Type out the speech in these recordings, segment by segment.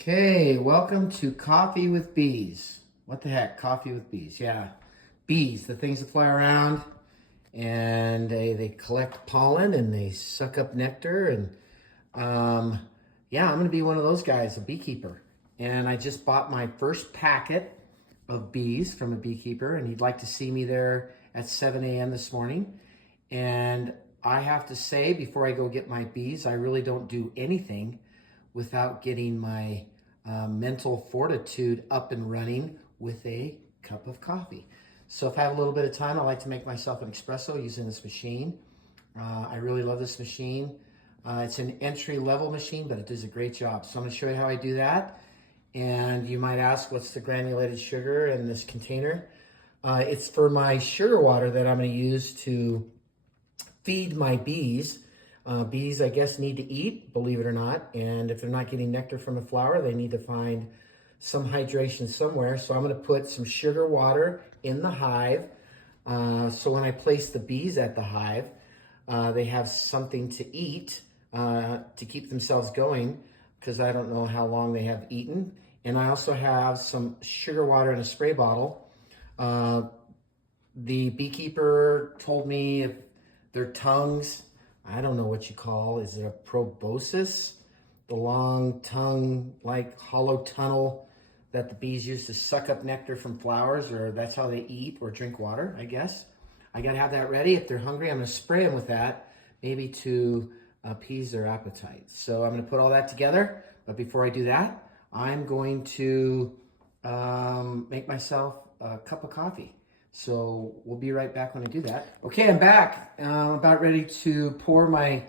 Okay, welcome to Coffee with Bees. What the heck, Coffee with Bees? Yeah, bees, the things that fly around and they collect pollen and they suck up nectar. And yeah, I'm going to be one of those guys, a beekeeper. And I just bought my first packet of bees from a beekeeper, and he'd like to see me there at 7 a.m. this morning. And I have to say, before I go get my bees, I really don't do anything without getting my mental fortitude up and running with a cup of coffee. So if I have a little bit of time, I like to make myself an espresso using this machine. I really love this machine. It's an entry-level machine, but it does a great job. So I'm going to show you how I do that. And you might ask, what's the granulated sugar in this container? It's for my sugar water that I'm going to use to feed my bees. Bees, I guess, need to eat, believe it or not. And if they're not getting nectar from a flower, they need to find some hydration somewhere. So I'm going to put some sugar water in the hive. So when I place the bees at the hive, they have something to eat to keep themselves going, because I don't know how long they have eaten. And I also have some sugar water in a spray bottle. The beekeeper told me if their tongues, I don't know what you call, is it a proboscis? The long tongue, like hollow tunnel that the bees use to suck up nectar from flowers, or that's how they eat or drink water, I guess. I gotta have that ready. If they're hungry, I'm gonna spray them with that, maybe to appease their appetite. So I'm gonna put all that together, but before I do that, I'm going to make myself a cup of coffee. So we'll be right back when I do that. Okay, I'm back. I'm about ready to pour my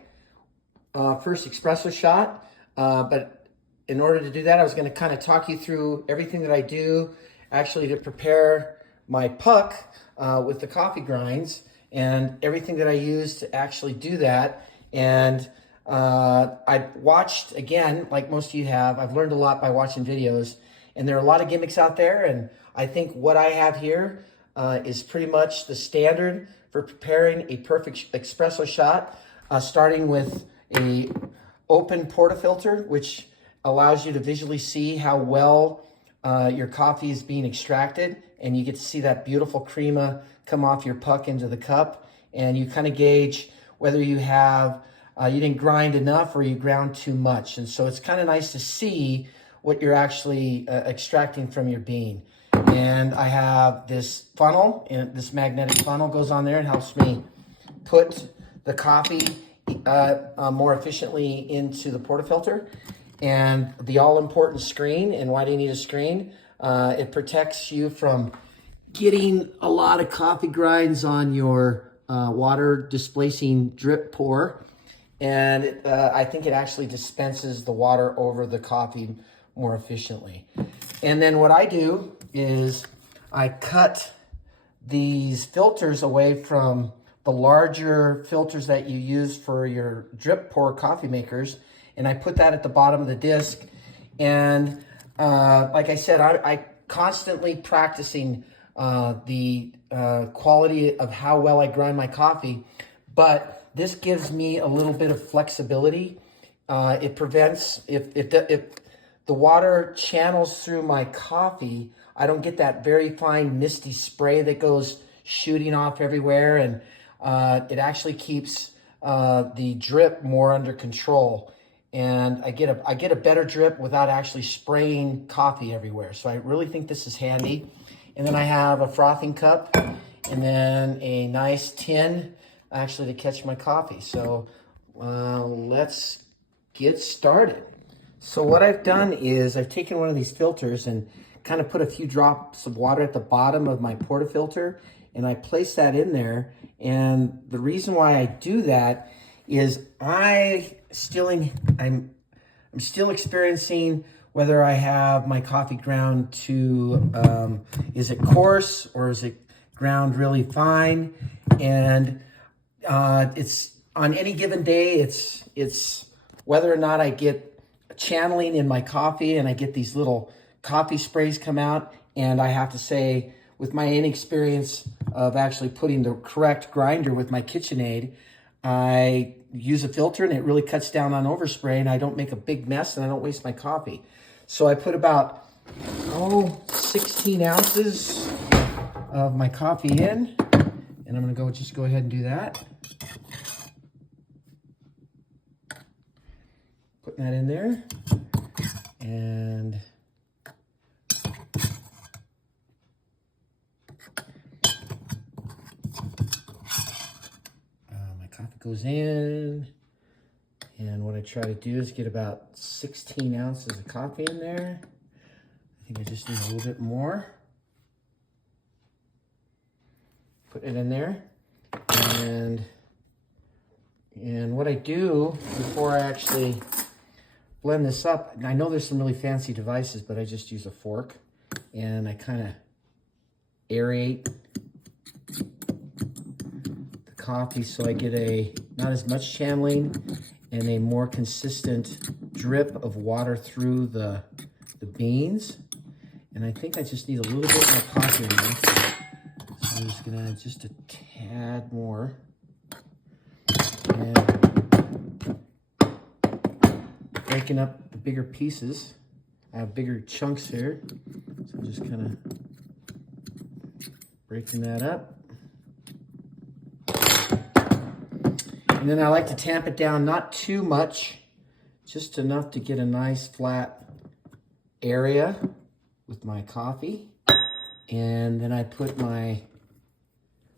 first espresso shot. But in order to do that, I was going to kind of talk you through everything that I do actually to prepare my puck with the coffee grinds, and everything that I use to actually do that. And I watched, again, like most of you have, I've learned a lot by watching videos, and there are a lot of gimmicks out there. And I think what I have here is pretty much the standard for preparing a perfect espresso shot, starting with a open portafilter, which allows you to visually see how well your coffee is being extracted, and you get to see that beautiful crema come off your puck into the cup, and you kind of gauge whether you have you didn't grind enough or you ground too much. And so it's kind of nice to see what you're actually extracting from your bean. And I have this funnel, and this magnetic funnel goes on there and helps me put the coffee more efficiently into the portafilter. And the all-important screen. And why do you need a screen? It protects you from getting a lot of coffee grinds on your water displacing drip pour. And I think it actually dispenses the water over the coffee more efficiently. And then what I do is I cut these filters away from the larger filters that you use for your drip pour coffee makers, and I put that at the bottom of the disc. And like I said, I constantly practicing the quality of how well I grind my coffee, but this gives me a little bit of flexibility. It prevents, if the water channels through my coffee, I don't get that very fine misty spray that goes shooting off everywhere, and it actually keeps the drip more under control. And I get a better drip without actually spraying coffee everywhere. So I really think this is handy. And then I have a frothing cup, and then a nice tin actually to catch my coffee. So let's get started. So what I've done is I've taken one of these filters and kind of put a few drops of water at the bottom of my portafilter, and I place that in there. And the reason why I do that is I'm still experiencing whether I have my coffee ground to, is it coarse or is it ground really fine? And it's on any given day, it's whether or not I get channeling in my coffee and I get these little coffee sprays come out. And I have to say, with my inexperience of actually putting the correct grinder with my KitchenAid, I use a filter and it really cuts down on overspray, and I don't make a big mess and I don't waste my coffee. So I put about, 16 ounces of my coffee in, and I'm gonna just go ahead and do that. Putting that in there, and my coffee goes in, and what I try to do is get about 16 ounces of coffee in there. I think I just need a little bit more. Put it in there, and what I do before I actually blend this up, I know there's some really fancy devices, but I just use a fork, and I kind of aerate the coffee so I get not as much channeling and a more consistent drip of water through the beans. And I think I just need a little bit more coffee in there. So I'm just gonna add just a tad more. And breaking up the bigger pieces. I have bigger chunks here. So I'm just kind of breaking that up. And then I like to tamp it down, not too much, just enough to get a nice flat area with my coffee. And then I put my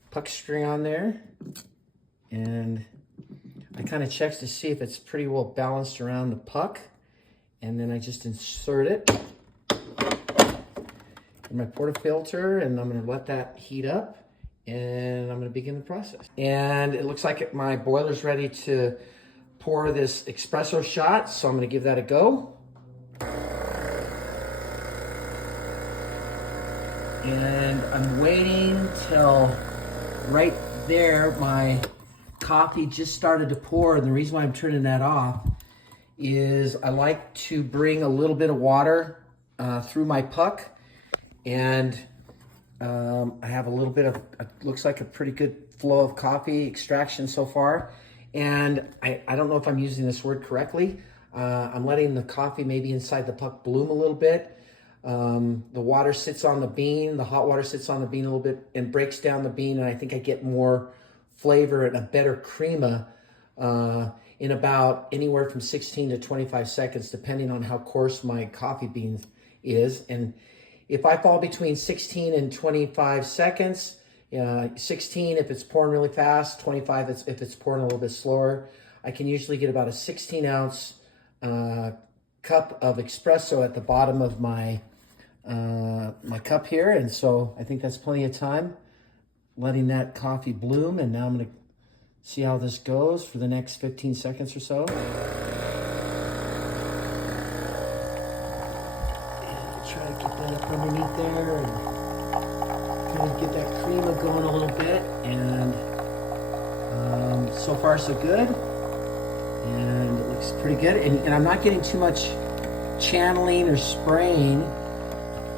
puck string on there, and I kind of check to see if it's pretty well balanced around the puck, and then I just insert it in my portafilter, and I'm going to let that heat up, and I'm going to begin the process. And it looks like my boiler's ready to pour this espresso shot, so I'm going to give that a go. And I'm waiting till right there my coffee just started to pour, and the reason why I'm turning that off is I like to bring a little bit of water through my puck, and I have a little bit of, looks like a pretty good flow of coffee extraction so far. And I don't know if I'm using this word correctly. I'm letting the coffee maybe inside the puck bloom a little bit. The water sits on the bean, the hot water sits on the bean a little bit and breaks down the bean, and I think I get more flavor and a better crema in about anywhere from 16 to 25 seconds, depending on how coarse my coffee bean is. And if I fall between 16 and 25 seconds, 16 if it's pouring really fast, 25 if it's pouring a little bit slower, I can usually get about a 16-ounce cup of espresso at the bottom of my my cup here. And so I think that's plenty of time letting that coffee bloom. And now I'm going to see how this goes for the next 15 seconds or so. And try to get that up underneath there and kind of get that crema going a little bit. And so far so good. And it looks pretty good. And I'm not getting too much channeling or spraying.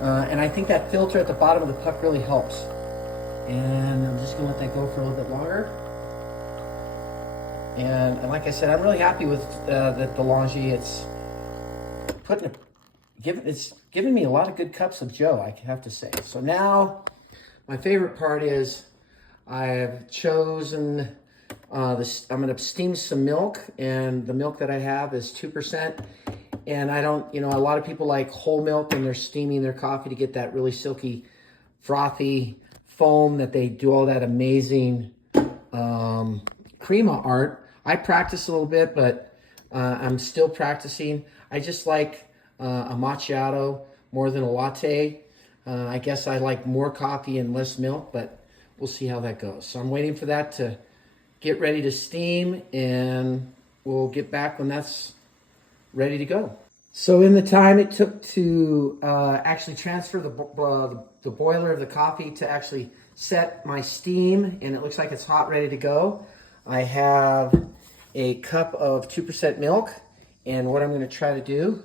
And I think that filter at the bottom of the puck really helps. And I'm just gonna let that go for a little bit longer. And like I said, I'm really happy with the Longi. It's giving me a lot of good cups of Joe, I have to say. So now, my favorite part is I've chosen this. I'm gonna steam some milk, and the milk that I have is 2%. And I don't, a lot of people like whole milk when they're steaming their coffee to get that really silky, frothy foam that they do all that amazing crema art. I practice a little bit, but I'm still practicing. I just like a macchiato more than a latte. I guess I like more coffee and less milk, but we'll see how that goes. So I'm waiting for that to get ready to steam, and we'll get back when that's ready to go. So in the time it took to actually transfer the boiler of the coffee to actually set my steam, and it looks like it's hot, ready to go, I have a cup of 2% milk. And what I'm going to try to do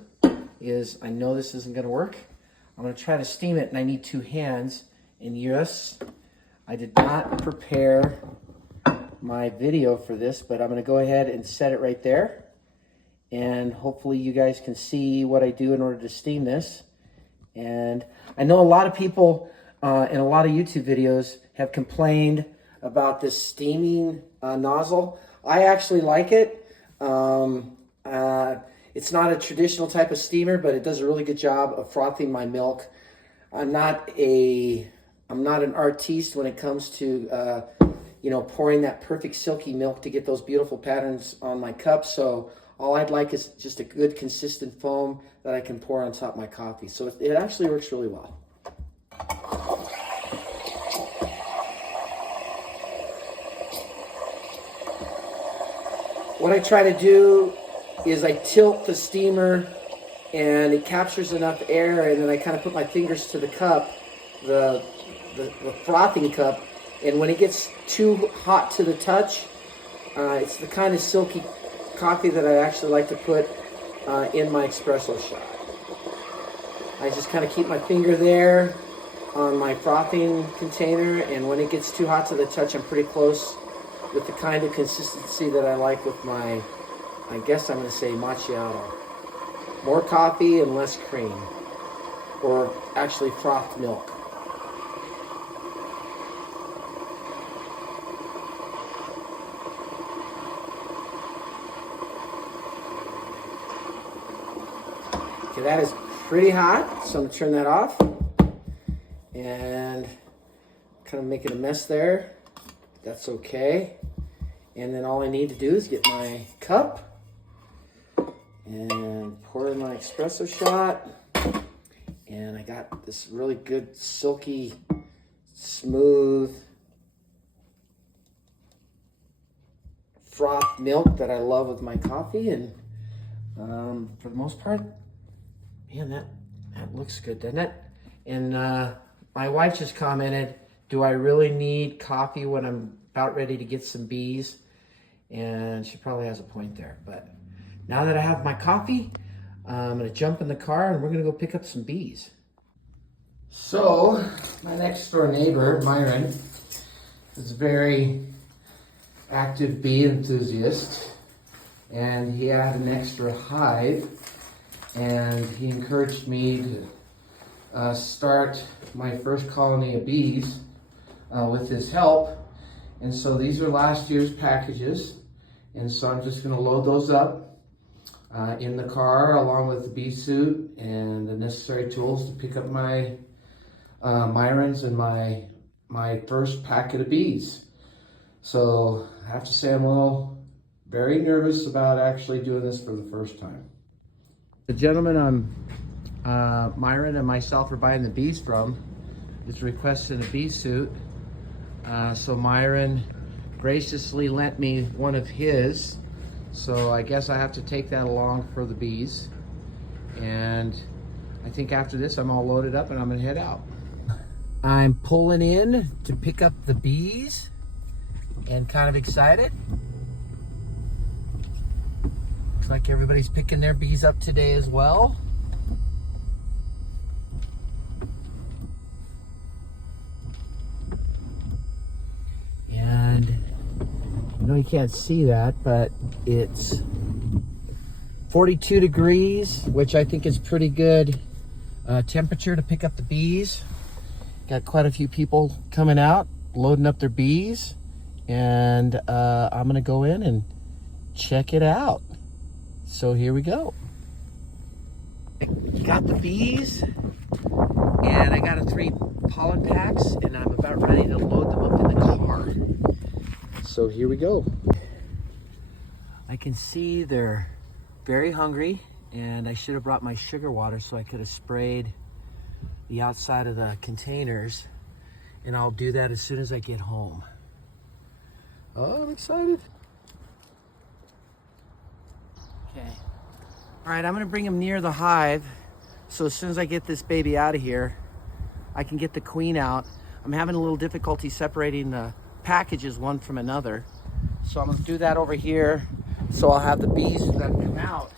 is, I know this isn't going to work, I'm going to try to steam it, and I need 2 hands. And yes, I did not prepare my video for this, but I'm going to go ahead and set it right there. and hopefully you guys can see what I do in order to steam this. And I know a lot of people in a lot of YouTube videos have complained about this steaming nozzle. I actually like it. It's not a traditional type of steamer, but it does a really good job of frothing my milk. I'm not an artiste when it comes to pouring that perfect silky milk to get those beautiful patterns on my cup. So all I'd like is just a good consistent foam that I can pour on top of my coffee. So it actually works really well. What I try to do is I tilt the steamer and it captures enough air, and then I kind of put my fingers to the cup, the frothing cup, and when it gets too hot to the touch, it's the kind of silky coffee that I actually like to put in my espresso shot. I just kind of keep my finger there on my frothing container, and when it gets too hot to the touch, I'm pretty close with the kind of consistency that I like with my, I guess I'm going to say macchiato. More coffee and less cream, or actually frothed milk. Okay, that is pretty hot, so I'm gonna turn that off. And kind of making a mess there. That's okay. And then all I need to do is get my cup and pour in my espresso shot. And I got this really good, silky, smooth, froth milk that I love with my coffee. And for the most part, man, that looks good, doesn't it? And my wife just commented, do I really need coffee when I'm about ready to get some bees? And she probably has a point there. But now that I have my coffee, I'm going to jump in the car and we're going to go pick up some bees. So, my next door neighbor, Myron, is a very active bee enthusiast. And he had an extra hive. And he encouraged me to start my first colony of bees with his help. And so these are last year's packages. And so I'm just going to load those up in the car along with the bee suit and the necessary tools to pick up my Myrons and my first packet of bees. So I have to say I'm very nervous about actually doing this for the first time. The gentleman Myron and myself are buying the bees from is requesting a bee suit. So Myron graciously lent me one of his. So I guess I have to take that along for the bees. And I think after this, I'm all loaded up and I'm gonna head out. I'm pulling in to pick up the bees and kind of excited. Looks like everybody's picking their bees up today as well. And I know you can't see that, but it's 42 degrees, which I think is pretty good temperature to pick up the bees. Got quite a few people coming out, loading up their bees, and I'm gonna go in and check it out. So here we go. I got the bees, and I got 3 pollen packs, and I'm about ready to load them up in the car. So here we go. I can see they're very hungry, and I should have brought my sugar water so I could have sprayed the outside of the containers, and I'll do that as soon as I get home. Oh, I'm excited. Okay. All right, I'm gonna bring them near the hive, so as soon as I get this baby out of here, I can get the queen out. I'm having a little difficulty separating the packages one from another, so I'm gonna do that over here, so I'll have the bees that come out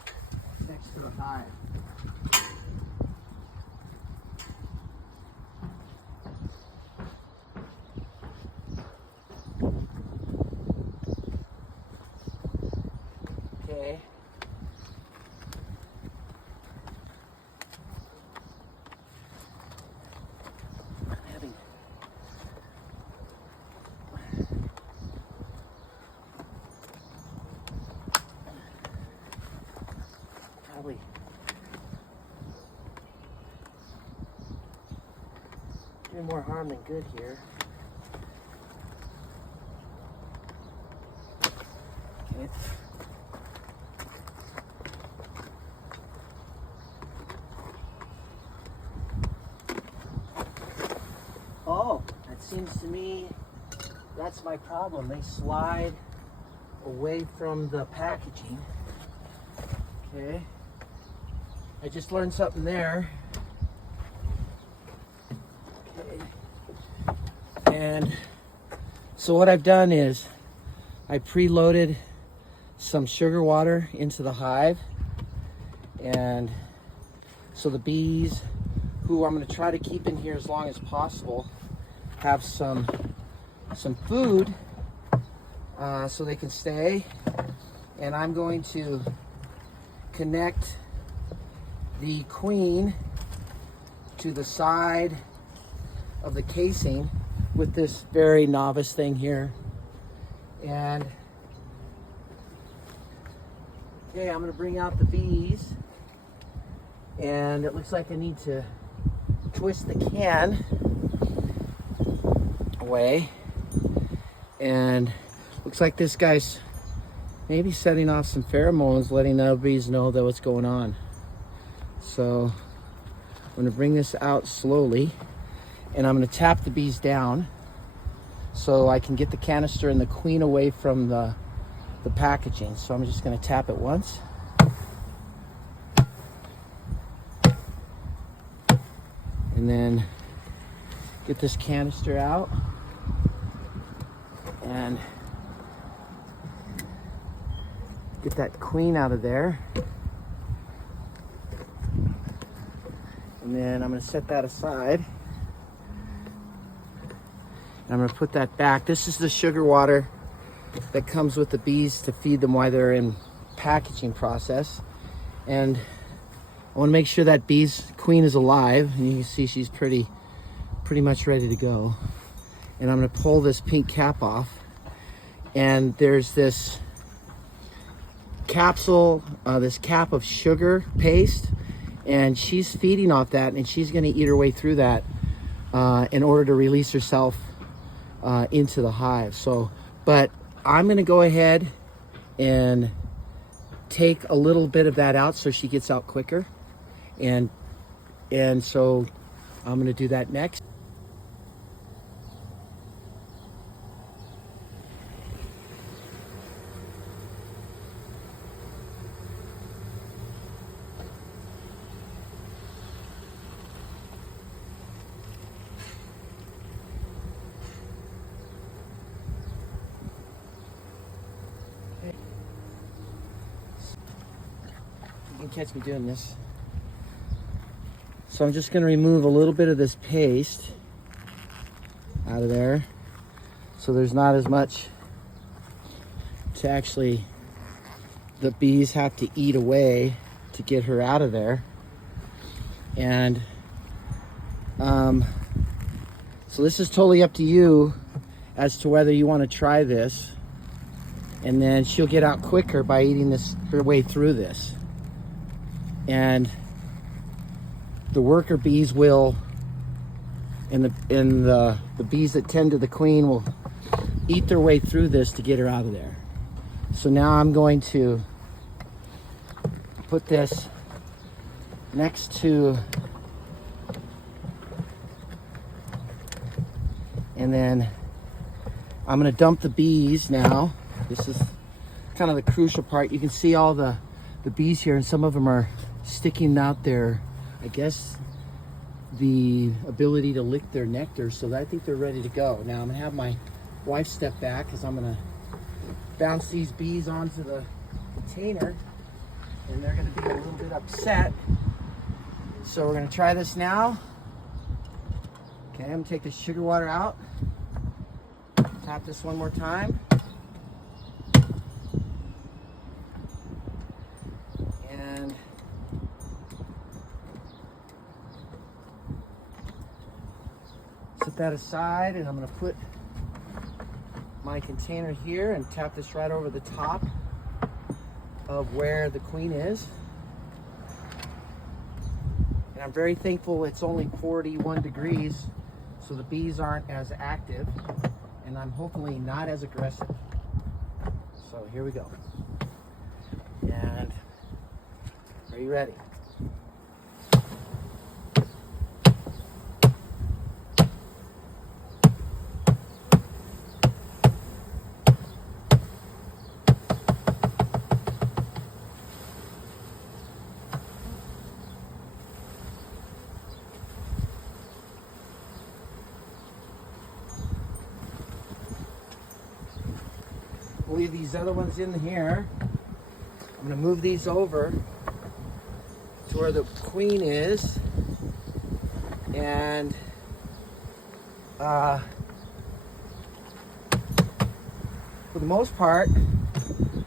next to the hive. Okay, Probably doing more harm than good here. Okay. Oh, it seems to me that's my problem. They slide away from the packaging. Okay. I just learned something there. Okay. And so what I've done is I preloaded some sugar water into the hive, and so the bees, who I'm going to try to keep in here as long as possible, have some food so they can stay. And I'm going to connect the queen to the side of the casing with this very novice thing here. And okay, I'm going to bring out the bees, and it looks like I need to twist the can away, and looks like this guy's maybe setting off some pheromones, letting the bees know that what's going on. So I'm going to bring this out slowly, and I'm going to tap the bees down so I can get the canister and the queen away from the packaging. So I'm just going to tap it once. And then get this canister out and get that queen out of there. And then I'm going to set that aside. And I'm going to put that back. This is the sugar water that comes with the bees to feed them while they're in packaging process. And I want to make sure that bee's queen is alive. And you can see she's pretty much ready to go. And I'm going to pull this pink cap off. And there's this capsule, this cap of sugar paste, and she's feeding off that, and she's going to eat her way through that in order to release herself into the hive. So, but I'm going to go ahead and take a little bit of that out so she gets out quicker, and so I'm going to do that next. You can catch me doing this. So I'm just going to remove a little bit of this paste out of there, so there's not as much to actually the bees have to eat away to get her out of there. And so this is totally up to you as to whether you want to try this, and then she'll get out quicker by eating this her way through this. And the worker bees will, and the bees that tend to the queen will eat their way through this to get her out of there. So now I'm going to put this next to, and then I'm going to dump the bees now. This is kind of the crucial part. You can see all the bees here, and some of them are sticking out their, I guess, the ability to lick their nectar, so that I think they're ready to go. Now I'm going to have my wife step back because I'm going to bounce these bees onto the container, and they're going to be a little bit upset. So we're going to try this now. Okay, I'm going to take the sugar water out. Tap this one more time. And set that aside, and I'm going to put my container here and tap this right over the top of where the queen is. And I'm very thankful it's only 41 degrees, so the bees aren't as active, and I'm hopefully not as aggressive. So here we go. And are you ready? We'll leave these other ones in here. I'm going to move these over to where the queen is, and for the most part,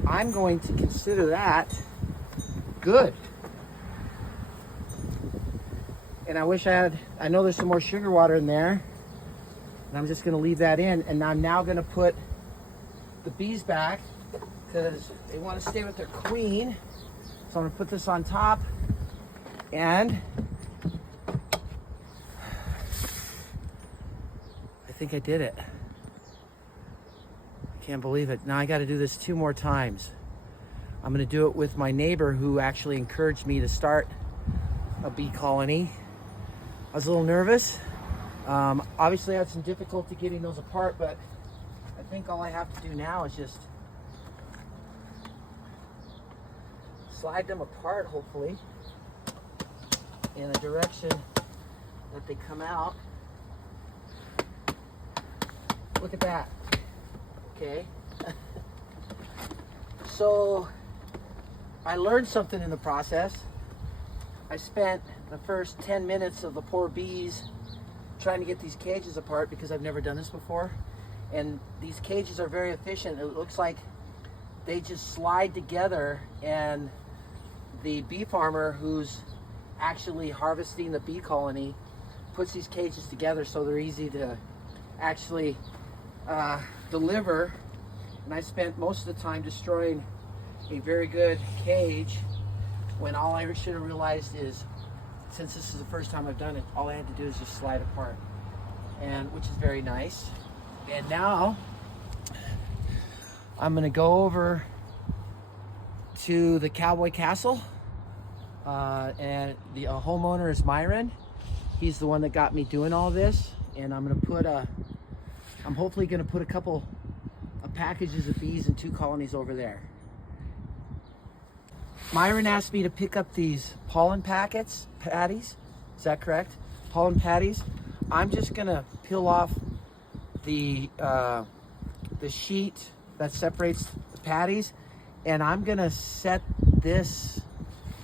I'm going to consider that good. And I wish I know there's some more sugar water in there, and I'm just going to leave that in, and I'm now going to put the bees back because they want to stay with their queen. So I'm going to put this on top, and I think I did it. I can't believe it. Now I got to do this 2 more times. I'm going to do it with my neighbor who actually encouraged me to start a bee colony. I was a little nervous. Obviously I had some difficulty getting those apart, but I think all I have to do now is just slide them apart, hopefully, in the direction that they come out. Look at that. Okay. So I learned something in the process. I spent the first 10 minutes of the poor bees trying to get these cages apart because I've never done this before. And these cages are very efficient. It looks like they just slide together, and the bee farmer who's actually harvesting the bee colony puts these cages together so they're easy to actually deliver. And I spent most of the time destroying a very good cage when all I should have realized is, since this is the first time I've done it, all I had to do is just slide apart, and which is very nice. And now I'm gonna go over to the Cowboy Castle, and the homeowner is Myron. He's the one that got me doing all this, and I'm hopefully gonna put a couple of packages of bees and 2 colonies over there. Myron asked me to pick up these pollen patties. Is that correct? Pollen patties. I'm just gonna peel off the sheet that separates the patties, and I'm gonna set this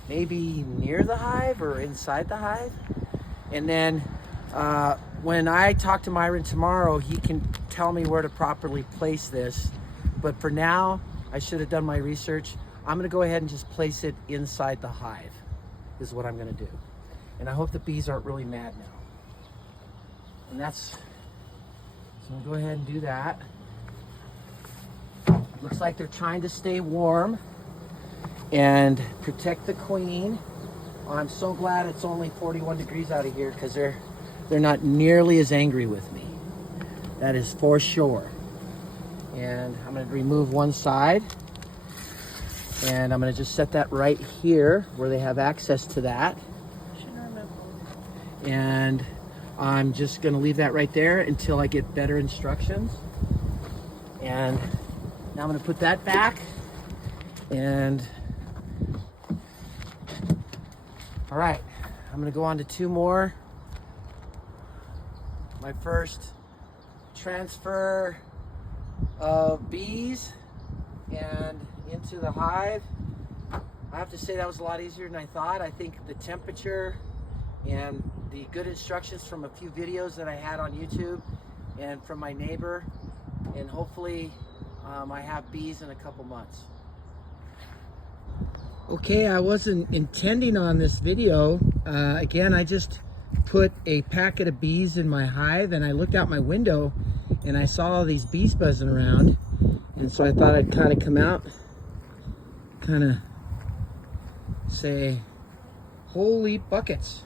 maybe near the hive or inside the hive, and then when I talk to Myron tomorrow, he can tell me where to properly place this. But for now, I should have done my research. I'm gonna go ahead and just place it inside the hive, is what I'm gonna do. And I hope the bees aren't really mad now. And so I'll go ahead and do that. Looks like they're trying to stay warm and protect the queen. I'm so glad it's only 41 degrees out of here, because they're not nearly as angry with me. That is for sure. And I'm gonna remove one side, and I'm gonna just set that right here where they have access to that. And I'm just gonna leave that right there until I get better instructions. And now I'm gonna put that back, and all right, I'm gonna go on to 2 more. My first transfer of bees and into the hive. I have to say that was a lot easier than I thought. I think the temperature and the good instructions from a few videos that I had on YouTube and from my neighbor, and hopefully I have bees in a couple months. Okay, I wasn't intending on this video. Again, I just put a packet of bees in my hive, and I looked out my window and I saw all these bees buzzing around, and so I thought I'd kind of come out, kind of say, holy buckets.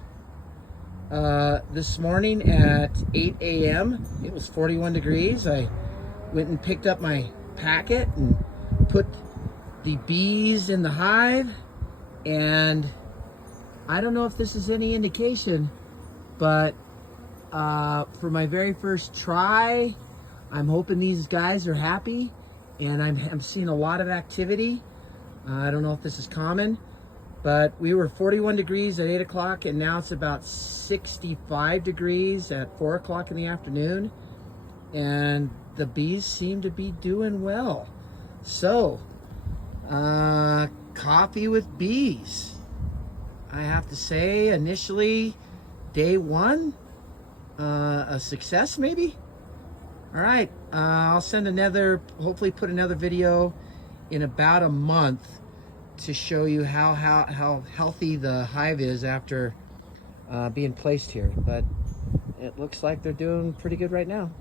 This morning at 8 a.m. It was 41 degrees. I went and picked up my packet and put the bees in the hive, and I don't know if this is any indication, but for my very first try, I'm hoping these guys are happy, and I'm seeing a lot of activity. I don't know if this is common, but we were 41 degrees at 8 o'clock, and now it's about 65 degrees at 4 o'clock in the afternoon, and the bees seem to be doing well. So, coffee with bees. I have to say, initially, day one, a success maybe? All right, I'll send another, hopefully put another video in about a month to show you how healthy the hive is after being placed here. But it looks like they're doing pretty good right now.